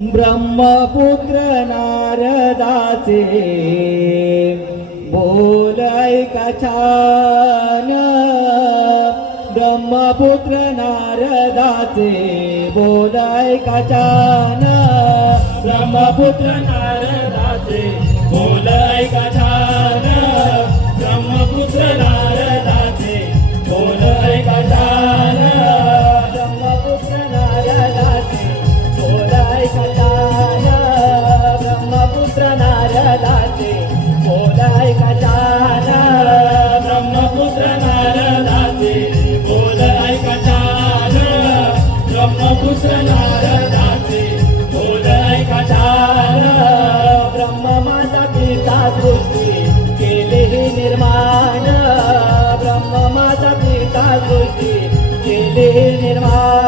ब्रह्मपुत्र नारदाचे बोल ऐका छान, ब्रह्मपुत्र नारदाचे बोल ऐका छान, ब्रह्मपुत्र नारदाचे बोल ऐका छान, ब्रह्मपुत्र नारदाचे बोल ऐका छान, ब्रह्मपुत्र नारदाचे बोल ऐका छान, ब्रह्मपुत्र नारदाचे बोल ऐका छान, ब्रह्मपुत्र नारदाचे बोल ऐका छान, ब्रह्मपुत्र नारदाचे बोल ऐका छान, ब्रह्म माता पिता सृष्टी केले निर्माण, ब्रह्म माता पिता सृष्टी केले निर्माण,